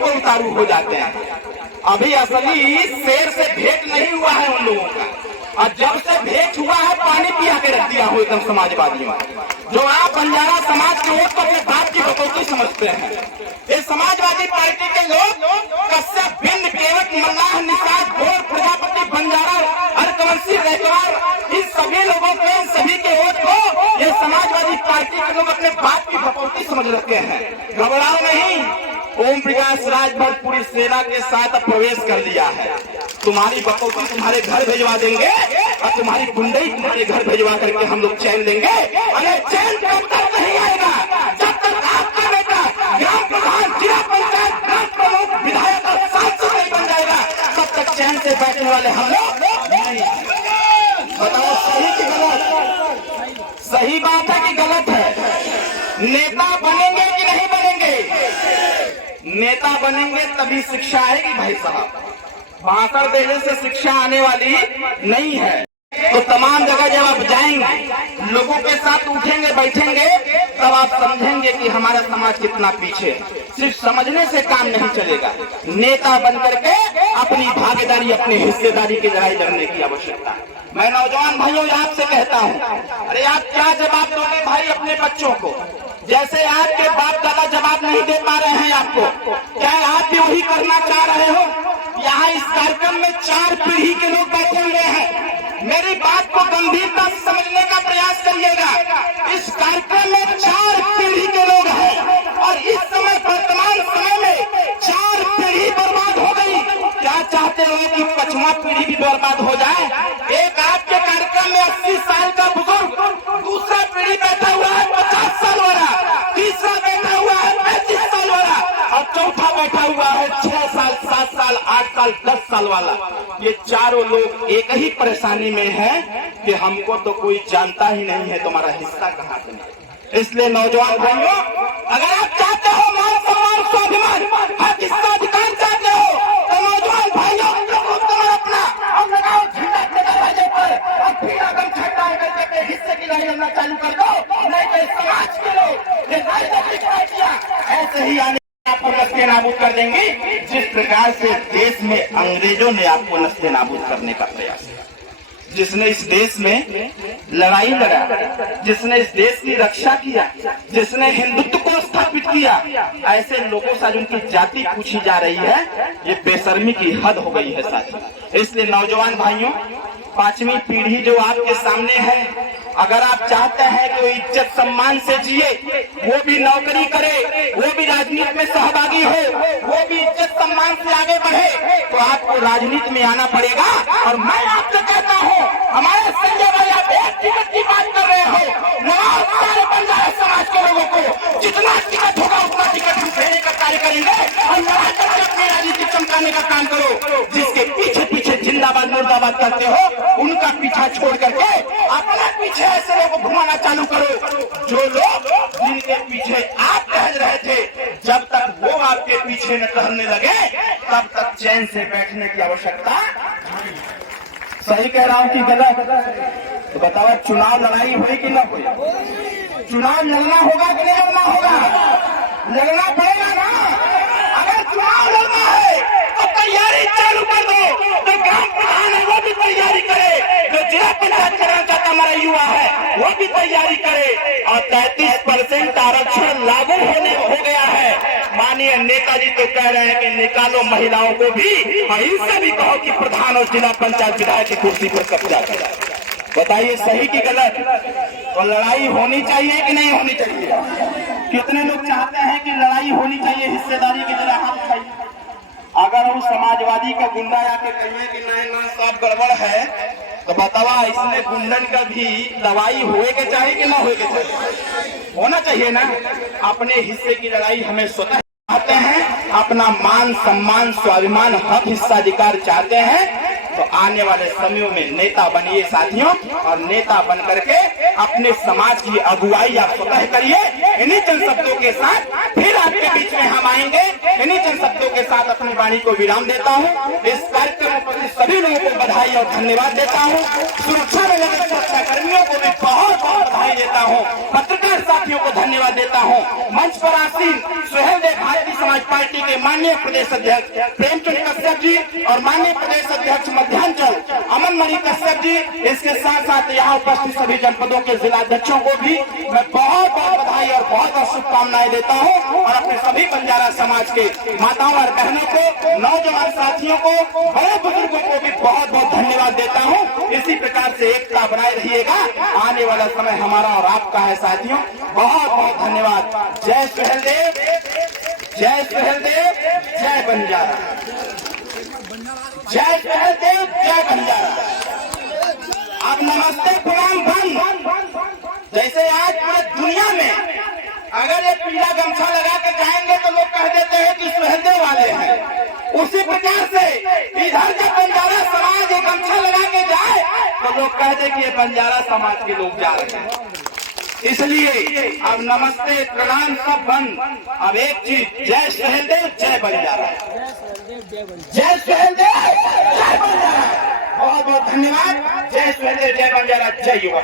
को उतारू हो जाते हैं। अभी असली शेर से भेंट नहीं हुआ है उन लोगों का, और जब से भेंट हुआ है पानी पिया के रख दिया हो एकदम समाजवादियों, जो आप बंजारा समाज के वोट को अपने बाप की बकौती समझते हैं। ये समाजवादी पार्टी के लोग कश्यप, बिंद, केवट, मल्लाह, निषाद, घोर, प्रजापति, बंजारा, हरकवंशी, रैकवार, इन सभी लोगों को, इन सभी के वोट को ये समाजवादी पार्टी के लोग अपने बाप की बकौती समझ रखे हैं। घबराओ नहीं, ओम प्रकाश राजभर पूरी सेना के साथ प्रवेश कर लिया है। तुम्हारी बकौती तुम्हारे घर भेजवा देंगे और तुम्हारी गुंडई तुम्हारे घर भेजवा करके हम लोग चैन देंगे। अरे चैन तब तक नहीं आएगा जब तक आपका बेटा ग्राम प्रधान, जिला पंचायत, ग्राम प्रमुख, विधायक और सांसद नहीं बन जाएगा, तब तक चैन से बैठने वाले हम लोग नहीं। बताओ सही की गलत? सही बात है कि गलत है? नेता बनेंगे कि नहीं बनेंगे? नेता बनेंगे तभी शिक्षा आएगी भाई साहब। भाषण देने से शिक्षा आने वाली नहीं है। तो तमाम जगह जब आप जाएंगे, लोगों के साथ उठेंगे बैठेंगे, तब आप समझेंगे कि हमारा समाज कितना पीछे है। सिर्फ समझने से काम नहीं चलेगा, नेता बन करके अपनी भागीदारी, अपनी हिस्सेदारी की लड़ाई लड़ने की आवश्यकता है। मैं नौजवान भाइयों आपसे कहता हूँ, अरे आप क्या जवाब दोगे भाई अपने बच्चों को? जैसे आपके बाप दादा जवाब नहीं दे पा रहे हैं आपको, क्या आप भी वही करना चाह रहे हो? यहाँ इस कार्यक्रम में 4 पीढ़ी के लोग बैठे हुए हैं। मेरी बात को गंभीरता से समझने का प्रयास करिएगा। इस कार्यक्रम में 4 पीढ़ी के लोग हैं और इस समय वर्तमान समय में 4 पीढ़ी बर्बाद हो गई। क्या चाहते हो कि 5वां पीढ़ी भी बर्बाद हो जाए? एक आपके कार्यक्रम में 80 साल का बुजुर्ग, दूसरा पीढ़ी बैठा हुआ है 50 साल वाला, तीसरा बैठा हुआ है 35 साल वाला और चौथा बैठा हुआ है 6 साल, 7 साल, 8 साल, 10 साल वाला। ये चारों लोग एक ही परेशानी में है कि हमको तो कोई जानता ही नहीं है, तुम्हारा हिस्सा कहाँ से नहीं। इसलिए नौजवान भाइयों, अगर आप चाहते हो मान सम्मान, स्वाभिमान, हक, हिस्सा, अधिकार चाहते हो, तो नौजवान भाइयों अपना और लगाओ झंडा के दरवाजे पर और फिर अगर झंडा करके हिस्से की लड़ाई लड़ना चालू कर दो, नहीं तो समाज के लोग ये राजनीतिक पार्टियां ऐसे ही आने आपको नस्ते नाबूद कर देंगी, जिस प्रकार से देश में अंग्रेजों ने आपको नस्ते नाबूद करने का प्रयास किया। जिसने इस देश में लड़ाई लड़ा, जिसने इस देश की रक्षा किया, जिसने हिंदुत्व को स्थापित किया, ऐसे लोगों से उनकी जाति पूछी जा रही है, ये बेशर्मी की हद हो गई है साथी। इसलिए नौजवान भाइयों, 5वीं पीढ़ी जो आपके सामने है, अगर आप चाहते हैं कि वो इज्जत सम्मान से जिए, वो भी नौकरी करे, वो भी राजनीति में सहभागी हो, वो भी इज्जत सम्मान से आगे बढ़े, तो आपको राजनीति में आना पड़ेगा। और मैं आपसे कहता हूँ, हमारे संजय भाई, आप एक टिकट की बात कर रहे हो, नवाब सारे बंजारा समाज के लोगों को जितना टिकट होगा उतना टिकट हम देने का कार्य करेंगे और लड़ा करके अपनी राजनीति चमकाने का काम करो। जिसके पीछे पीछे जिंदाबाद मुर्दाबाद करते हो, उनका पीछा छोड़ करके अपना पीछे ऐसे लोगों को घुमाना चालू करो। जो लोग जिनके पीछे आप टहल रहे थे, जब तक वो आपके पीछे न टहलने लगे, तब तक चैन से बैठने की आवश्यकता। सही कह रहा हूँ कि गलत? तो बताओ, चुनाव लड़ाई हुई कि न हुई? चुनाव लड़ना होगा कि नहीं लड़ना होगा? लड़ना पड़ेगा ना। अगर चुनाव लड़ना है तो तैयारी चालू कर दो। जो ग्राम प्रधान है वो भी तैयारी करे, जो जिला पंचायत करना चाहता हमारा युवा है वो भी तैयारी करे। और 33% आरक्षण लागू हो गया है। माननीय नेताजी तो कह रहे हैं कि निकालो महिलाओं को भी, और इनसे भी कहो कि प्रधान और जिला पंचायत विधायक की कुर्सी पर कब्जा करें। बताइए सही की गलत? तो लड़ाई होनी चाहिए कि नहीं होनी चाहिए? कितने लोग चाहते हैं कि लड़ाई होनी चाहिए, हिस्सेदारी की जगह हाथ उठाइए। अगर हम समाजवादी का गुंडा आके कहिए कि नहीं ना सब गड़बड़ है, तो बतावा इसमें गुंडन का भी दवाई होए के चाहिए कि ना होए के चाहिए? होना चाहिए ना। अपने हिस्से की लड़ाई हमें स्वतः चाहते हैं, अपना मान सम्मान, स्वाभिमान, हक, हिस्साधिकार चाहते हैं, तो आने वाले समयों में नेता बनिए साथियों, और नेता बन करके अपने समाज की अगुवाई आप स्वतः करिए। इन्हीं चंद शब्दों के साथ फिर आपके बीच में हम आएंगे। इन्हीं चंद शब्दों के साथ अपनी वाणी को विराम देता हूँ। इस कार्यक्रम पर सभी लोगों को बधाई और धन्यवाद देता हूँ। सुरक्षा में लगे सुरक्षा कर्मियों को भी बहुत बहुत बधाई देता हूँ। पत्रकार साथियों को धन्यवाद देता हूँ। मंच पर आसीन सुहेलदेव भारतीय समाज पार्टी के माननीय प्रदेश अध्यक्ष प्रेमचंद कश्यप जी और माननीय प्रदेश अध्यक्ष मध्यांचल अमन मणि कश्यप जी, इसके साथ साथ यहाँ उपस्थित सभी जनपदों के जिलाध्यक्षों को भी मैं बहुत बहुत बधाई और बहुत बहुत शुभकामनाएं देता हूँ। और अपने सभी बंजारा समाज के माताओं और बहनों को, नौजवान साथियों को, बड़े बुजुर्गों को भी बहुत बहुत धन्यवाद देता हूँ। इसी प्रकार से एकता बनाए रहिएगा। आने वाला समय हमारा और आपका है साथियों। बहुत बहुत धन्यवाद। जय सुहेलदेव, जय सुहेलदेव, जय बंजारा, जय सुहेलदेव, जय बंजारा। अब नमस्ते प्रणाम बंद। जैसे आज पूरे दुनिया में अगर ये पीला गमछा लगा के जाएंगे तो लोग कह देते हैं कि सुहेलदेव वाले हैं, उसी प्रकार से इधर जब बंजारा समाज ये गमछा लगा के जाए तो लोग कहते कि ये बंजारा समाज के लोग जा रहे हैं। इसलिए अब नमस्ते प्रणाम सब बंद। अब एक चीज, जय सुहेलदेव, जय बंजारा, जय सुहेलदेव, जय बंजारा। बहुत बहुत धन्यवाद। जय सुहेलदेव, जय बंजारा, जय युवा।